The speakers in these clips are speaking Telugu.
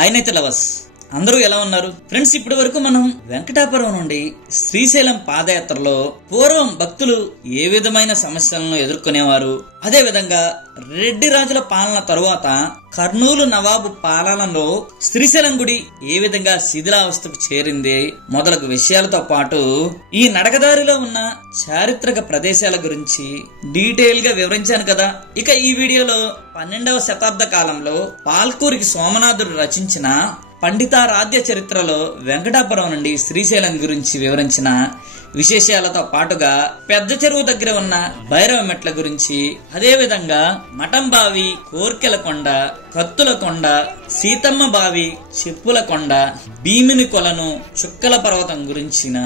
హాయ్ నేచర్ లవర్స్, అందరూ ఎలా ఉన్నారు ఫ్రెండ్స్? ఇప్పటి వరకు మనం వెంకటాపురం నుండి శ్రీశైలం పాదయాత్రలో పూర్వం భక్తులు ఏ విధమైన సమస్యలను ఎదుర్కొనేవారు, అదే విధంగా రెడ్డి రాజుల పాలన తరువాత కర్నూలు నవాబు పాలనలో శ్రీశైలం గుడి ఏ విధంగా శిథిలావస్థకు చేరింది మొదలగు విషయాలతో పాటు ఈ నడకదారిలో ఉన్న చారిత్రక ప్రదేశాల గురించి డీటెయిల్ గా వివరించాను కదా. ఇక ఈ వీడియోలో 12వ శతాబ్ద కాలంలో పాల్కూరికి సోమనాథుడు రచించిన పండితారాధ్య చరిత్రలో వెంకటాపురం నుండి శ్రీశైలం గురించి వివరించిన విశేషాలతో పాటుగా పెద్ద చెరువు దగ్గర ఉన్న భైరవ మెట్ల గురించి, అదే విధంగా మఠం బావి, కోర్కెల కొండ, కత్తుల కొండ, సీతమ్మ బావి, చెప్పుల కొండ, భీమిని కొలను, చుక్కల పర్వతం గురించిన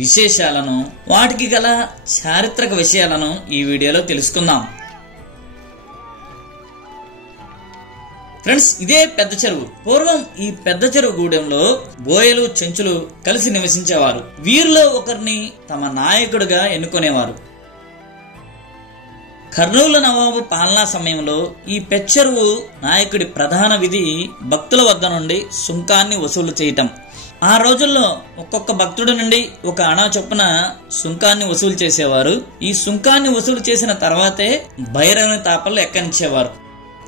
విశేషాలను, వాటికి గల చారిత్రక విషయాలను ఈ వీడియోలో తెలుసుకుందాం. ఫ్రెండ్స్, ఇదే పెద్ద చెరువు. పూర్వం ఈ పెద్ద చెరువు గూడెంలో బోయలు, చెంచులు కలిసి నివసించేవారు. వీరిలో ఒకరిని తమ నాయకుడిగా ఎన్నుకునేవారు. కర్నూలు నవాబు పాలనా సమయంలో ఈ పెచ్చెరువు నాయకుడి ప్రధాన విధి భక్తుల వద్ద నుండి సుంకాన్ని వసూలు చేయటం. ఆ రోజుల్లో ఒక్కొక్క భక్తుడి నుండి ఒక అణా చొప్పున సుంకాన్ని వసూలు చేసేవారు. ఈ సుంకాన్ని వసూలు చేసిన తర్వాతే భైరవుని తాపలు ఎక్కనిచ్చేవారు.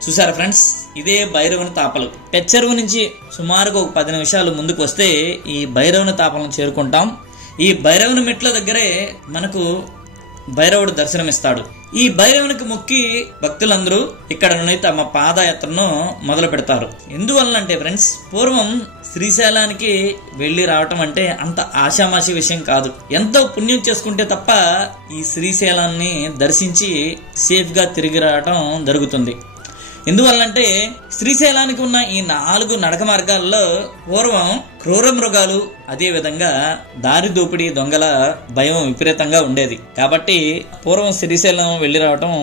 చూసారా ఫ్రెండ్స్, ఇదే భైరవుని తాపలు. పెచ్చెరువు నుంచి సుమారుగా ఒక 10 నిమిషాలు ముందుకు వస్తే ఈ భైరవుని తాపలను చేరుకుంటాం. ఈ భైరవుని మెట్ల దగ్గరే మనకు భైరవుడు దర్శనమిస్తాడు. ఈ భైరవునికి మొక్కి భక్తులందరూ ఇక్కడ నుండి తమ పాదయాత్రను మొదలు పెడతారు. ఎందువల్లంటే ఫ్రెండ్స్, పూర్వం శ్రీశైలానికి వెళ్లి రావటం అంటే అంత ఆషామాషి విషయం కాదు. ఎంతో పుణ్యం చేసుకుంటే తప్ప ఈ శ్రీశైలాన్ని దర్శించి సేఫ్ గా తిరిగి రావటం జరుగుతుంది. ఎందువల్లంటే శ్రీశైలానికి ఉన్న ఈ 4 నడక మార్గాల్లో పూర్వం క్రూర మృగాలు, అదే విధంగా దారి దోపిడీ దొంగల భయం విపరీతంగా ఉండేది. కాబట్టి పూర్వం శ్రీశైలం వెళ్లి రావటం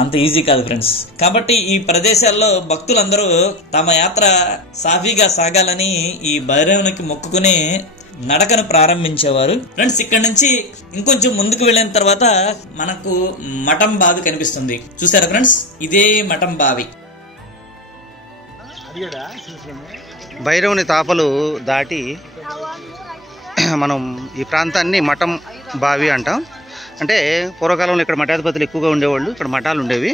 అంత ఈజీ కాదు ఫ్రెండ్స్. కాబట్టి ఈ ప్రదేశాల్లో భక్తులందరూ తమ యాత్ర సాఫీగా సాగాలని ఈ భైరవునికి మొక్కుకుని నడకను ప్రారంభించేవారు. ఫ్రెండ్స్, ఇక్కడ నుంచి ఇంకొంచెం ముందుకు వెళ్ళిన తర్వాత మనకు మఠం బావి కనిపిస్తుంది. చూసారా ఫ్రెండ్స్, ఇదే మఠం బావి. భైరవుని తాపలు దాటి మనం ఈ ప్రాంతాన్ని మఠం బావి అంటాం. అంటే పూర్వకాలంలో ఇక్కడ మఠాధిపతులు ఎక్కువగా ఉండేవాళ్ళు, ఇక్కడ మఠాలు ఉండేవి.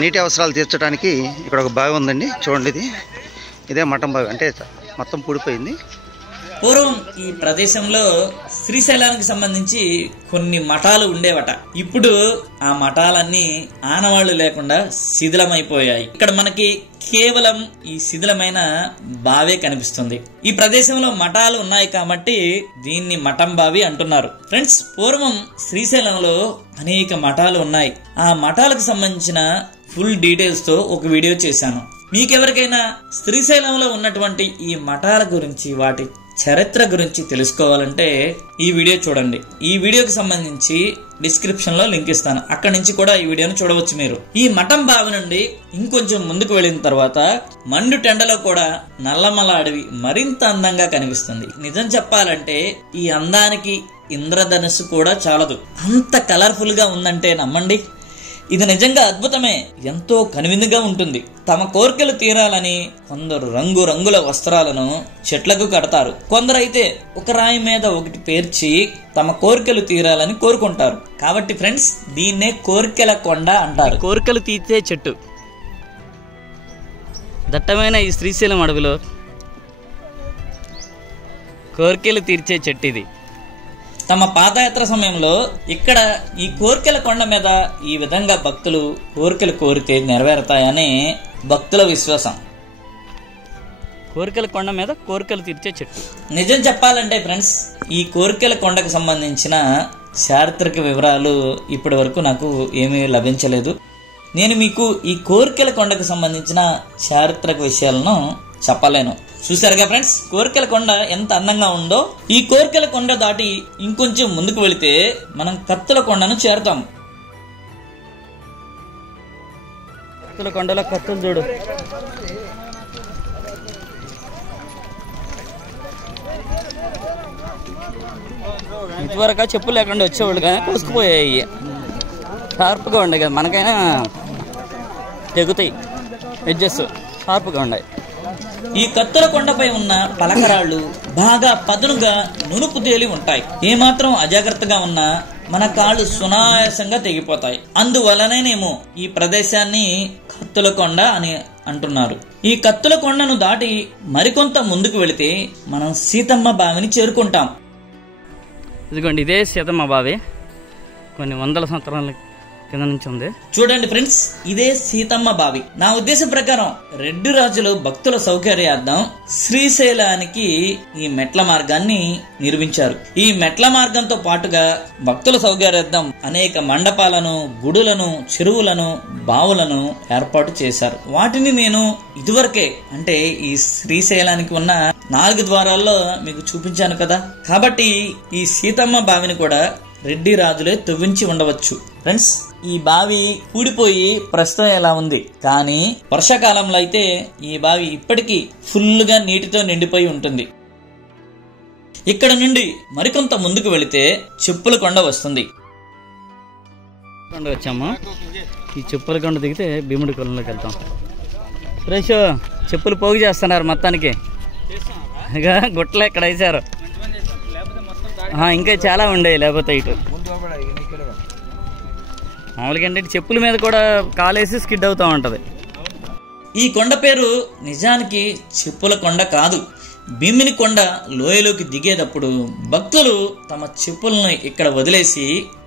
నీటి అవసరాలు తీర్చడానికి ఇక్కడ ఒక బావి ఉందండి, చూడండి. ఇదే మఠం బావి. అంటే మొత్తం పూడిపోయింది. పూర్వం ఈ ప్రదేశంలో శ్రీశైలానికి సంబంధించి కొన్ని మఠాలు ఉండేవట. ఇప్పుడు ఆ మఠాలన్నీ ఆనవాళ్లు లేకుండా శిథిలమైపోయాయి. ఇక్కడ మనకి కేవలం ఈ శిథిలమైన బావే కనిపిస్తుంది. ఈ ప్రదేశంలో మఠాలు ఉన్నాయి కాబట్టి దీన్ని మఠం బావి అంటున్నారు. ఫ్రెండ్స్, పూర్వం శ్రీశైలంలో అనేక మఠాలు ఉన్నాయి. ఆ మఠాలకు సంబంధించిన ఫుల్ డీటెయిల్స్ తో ఒక వీడియో చేశాను. మీకెవరికైనా శ్రీశైలంలో ఉన్నటువంటి ఈ మఠాల గురించి, వాటి చరిత్ర గురించి తెలుసుకోవాలంటే ఈ వీడియో చూడండి. ఈ వీడియోకి సంబంధించి డిస్క్రిప్షన్ లో లింక్ ఇస్తాను. అక్కడి నుంచి కూడా ఈ వీడియోను చూడవచ్చు మీరు. ఈ మఠం బావి నుండి ఇంకొంచెం ముందుకు వెళ్ళిన తర్వాత మండు టెండలో కూడా నల్లమల అడవి మరింత అందంగా కనిపిస్తుంది. నిజం చెప్పాలంటే ఈ అందానికి ఇంద్రధనుస్సు కూడా చాలదు, అంత కలర్ఫుల్ గా ఉందంటే నమ్మండి. ఇది నిజంగా అద్భుతమే. ఎంతో కనువిందుగా ఉంటుంది. తమ కోరికలు తీరాలని కొందరు రంగురంగుల వస్త్రాలను చెట్లకు కడతారు. కొందరైతే ఒక రాయి మీద ఒకటి పేర్చి తమ కోరికలు తీరాలని కోరుకుంటారు. కాబట్టి ఫ్రెండ్స్, దీన్నే కోర్కెల కొండ అంటారు. కోరికలు తీర్చే చెట్టు. దట్టమైన ఈ శ్రీశైలం అడవిలో కోరికలు తీర్చే చెట్టు ఇది. తమ పాదయాత్ర సమయంలో ఇక్కడ ఈ కోర్కెల కొండ మీద ఈ విధంగా భక్తులు కోరికలు కోరితే నెరవేరుతాయని భక్తుల విశ్వాసం. కోరికల కొండ మీద కోరికలు తీర్చే చెట్టు. నిజం చెప్పాలంటే ఫ్రెండ్స్, ఈ కోరికల కొండకు సంబంధించిన చారిత్రక వివరాలు ఇప్పటి వరకు నాకు ఏమీ లభించలేదు. నేను మీకు ఈ కోరికల కొండకు సంబంధించిన చారిత్రక విషయాలను చెప్పలేను. చూసారుగా ఫ్రెండ్స్, కోర్కెల కొండ ఎంత అందంగా ఉందో. ఈ కోర్కెల కొండ దాటి ఇంకొంచెం ముందుకు వెళితే మనం కత్తుల కొండను చేరుతాం. కత్తుల కొండలో కత్తులు చూడు. ఇంతవరకు చెప్పులు లేకుండా వచ్చేవాళ్ళు కానీ కోసుకుపోయాయి. షార్ప్గా ఉండే కదా, మనకైనా తెగుతాయి, ఎడ్జెస్ షార్ప్గా ఉన్నాయి. ఈ కత్తుల కొండపై ఉన్న పలకరాళ్ళు బాగా పదునుగా నునుపు తేలి ఉంటాయి. ఏమాత్రం అజాగ్రత్తగా ఉన్నా మన కాళ్ళు సునాయాసంగా తెగిపోతాయి. అందువలనేనేమో ఈ ప్రదేశాన్ని కత్తుల కొండ అని అంటున్నారు. ఈ కత్తుల కొండను దాటి మరికొంత ముందుకు వెళితే మనం సీతమ్మ బావిని చేరుకుంటాం. ఇదిగోండి, ఇదే సీతమ్మ బావి, కొన్ని వందల సంవత్సరాల కింద నుంచి ఉంది. చూడండి ఫ్రెండ్స్, ఇదే సీతమ్మ బావి. నా ఉద్దేశం ప్రకారం రెడ్డి రాజులు భక్తుల సౌకర్యార్థం శ్రీశైలానికి ఈ మెట్ల మార్గాన్ని నిర్మించారు. ఈ మెట్ల మార్గంతో పాటుగా భక్తుల సౌకర్యార్థం అనేక మండపాలను, గుడులను, చెరువులను, బావులను ఏర్పాటు చేశారు. వాటిని నేను ఇదివరకే అంటే ఈ శ్రీశైలానికి ఉన్న 4 ద్వారాల్లో మీకు చూపించాను కదా. కాబట్టి ఈ సీతమ్మ బావిని కూడా రెడ్డి రాజులే తవ్వించి ఉండవచ్చు. ఫ్రెండ్స్, ఈ బావి కూడిపోయి ప్రస్తుతం ఎలా ఉంది, కానీ వర్షాకాలంలో అయితే ఈ బావి ఇప్పటికీ ఫుల్గా నీటితో నిండిపోయి ఉంటుంది. ఇక్కడ నుండి మరికొంత ముందుకు వెళితే చెప్పుల కొండ వస్తుంది. కొండ వచ్చాము. ఈ చెప్పుల కొండ దిగితే భీముడి కొలంలోకి వెళ్తాం. సురేష్, చెప్పులు పోగు చేస్తున్నారు మొత్తానికి. ఇక గుట్టలు ఎక్కడ వేసారు, ఇంకా చాలా ఉండేవి. లేకపోతే ఇటు మామూలుగా ఏంటంటే చెప్పుల మీద కూడా కాలేసి స్కిడ్ అవుతూ ఉంటుంది. ఈ కొండ పేరు నిజానికి చెప్పుల కొండ కాదు. భీమిని కొండ లోయలోకి దిగేటప్పుడు భక్తులు తమ చెప్పులను ఇక్కడ వదిలేసి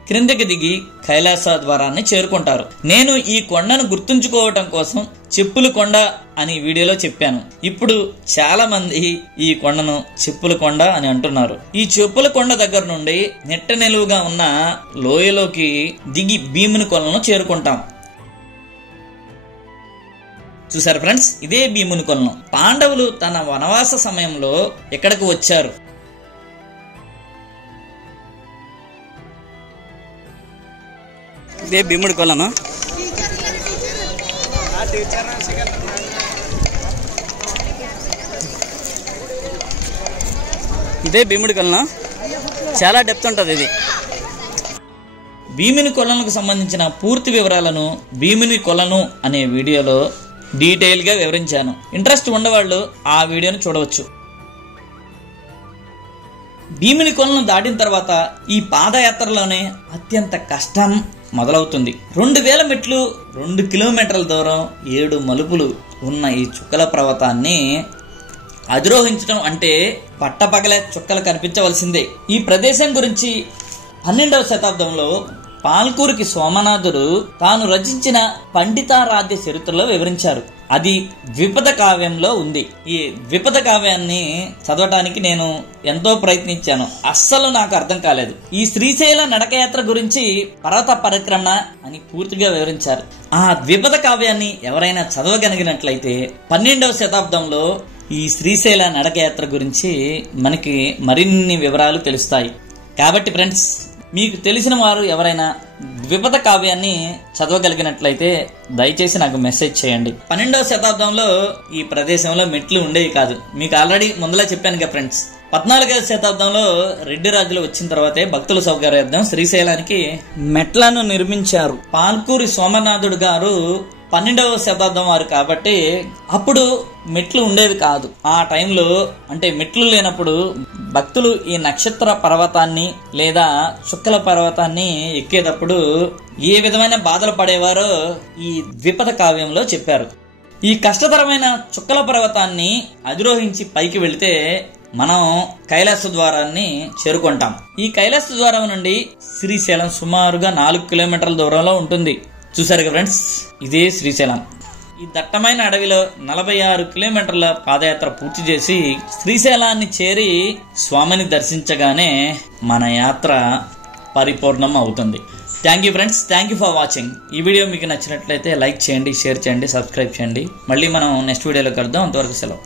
క్రిందకి దిగి కైలాస ద్వారాన్ని చేరుకుంటారు. నేను ఈ కొండను గుర్తుంచుకోవటం కోసం చెప్పుల కొండ అని వీడియోలో చెప్పాను. ఇప్పుడు చాలా మంది ఈ కొండను చెప్పుల కొండ అని అంటున్నారు. ఈ చెప్పుల కొండ దగ్గర నుండి నెట్ట నిలువుగా ఉన్న లోయలోకి దిగి భీముని కొలను చేరుకుంటాం. చూసారు ఫ్రెండ్స్, ఇదే భీముని కొలను. పాండవులు తన వనవాస సమయంలో ఎక్కడికి వచ్చారు. ఇదే భీముడి కొలను. ఇదే భీముడి కొలను, చాలా డెప్త్ ఉంటుంది ఇది. భీముని కొలనుకు సంబంధించిన పూర్తి వివరాలను భీముని కొలను అనే వీడియోలో డీటెయిల్ గా వివరించాను. ఇంట్రెస్ట్ ఉన్నవాళ్ళు ఆ వీడియోను చూడవచ్చు. భీముని కొలను దాటిన తర్వాత ఈ పాదయాత్రలోనే అత్యంత కష్టం మొదలవుతుంది. 2000 మెట్లు, 2 కిలోమీటర్ల దూరం, 7 మలుపులు ఉన్న ఈ చుక్కల పర్వతాన్ని అధిరోహించడం అంటే పట్టపగలే చుక్కలు కనిపించవలసిందే. ఈ ప్రదేశం గురించి 12వ శతాబ్దంలో పాల్కూరికి సోమనాథుడు తాను రచించిన పండితారాధ్య చరిత్రలో వివరించారు. అది ద్విపద కావ్యంలో ఉంది. ఈ ద్విపద కావ్యాన్ని చదవటానికి నేను ఎంతో ప్రయత్నించాను, అస్సలు నాకు అర్థం కాలేదు. ఈ శ్రీశైల నడకయాత్ర గురించి పర్వత పరిక్రమణ అని పూర్తిగా వివరించారు. ఆ ద్విపద కావ్యాన్ని ఎవరైనా చదవగలిగినట్లయితే 12వ శతాబ్దంలో ఈ శ్రీశైల నడకయాత్ర గురించి మనకి మరిన్ని వివరాలు తెలుస్తాయి. కాబట్టి ఫ్రెండ్స్, మీకు తెలిసిన వారు ఎవరైనా ద్విపద కావ్యాన్ని చదవగలిగినట్లయితే దయచేసి నాకు మెసేజ్ చేయండి. 12వ శతాబ్దంలో ఈ ప్రదేశంలో మెట్లు ఉండేవి కాదు. మీకు ఆల్రెడీ ముందులా చెప్పాను కదా ఫ్రెండ్స్. 14వ శతాబ్దంలో రెడ్డి రాజులు వచ్చిన తర్వాతే భక్తుల సౌకర్యార్థం శ్రీశైలానికి మెట్లను నిర్మించారు. పాల్కూరి సోమనాథుడు గారు 12వ శతాబ్దం వారు కాబట్టి అప్పుడు మెట్లు ఉండేవి కాదు. ఆ టైంలో అంటే మెట్లు లేనప్పుడు భక్తులు ఈ నక్షత్ర పర్వతాన్ని లేదా చుక్కల పర్వతాన్ని ఎక్కేటప్పుడు ఏ విధమైన బాధలు పడేవారో ఈ ద్విపద కావ్యంలో చెప్పారు. ఈ కష్టతరమైన చుక్కల పర్వతాన్ని అధిరోహించి పైకి వెళితే మనం కైలాస ద్వారాన్ని చేరుకుంటాం. ఈ కైలాస ద్వారం నుండి శ్రీశైలం సుమారుగా 4 కిలోమీటర్ల దూరంలో ఉంటుంది. చూసారు కదా ఫ్రెండ్స్, ఇదే శ్రీశైలం. ఈ దట్టమైన అడవిలో 46 కిలోమీటర్ల పాదయాత్ర పూర్తి చేసి శ్రీశైలాన్ని చేరి స్వామిని దర్శించగానే మన యాత్ర పరిపూర్ణం అవుతుంది. Thank you friends, thank you for watching. ఈ వీడియో మీకు నచ్చినట్లయితే లైక్ చేయండి, షేర్ చేయండి, సబ్స్క్రైబ్ చేయండి. మళ్ళీ మనం నెక్స్ట్ వీడియోలో కలుద్దాం. అంతవరకు సెలవు.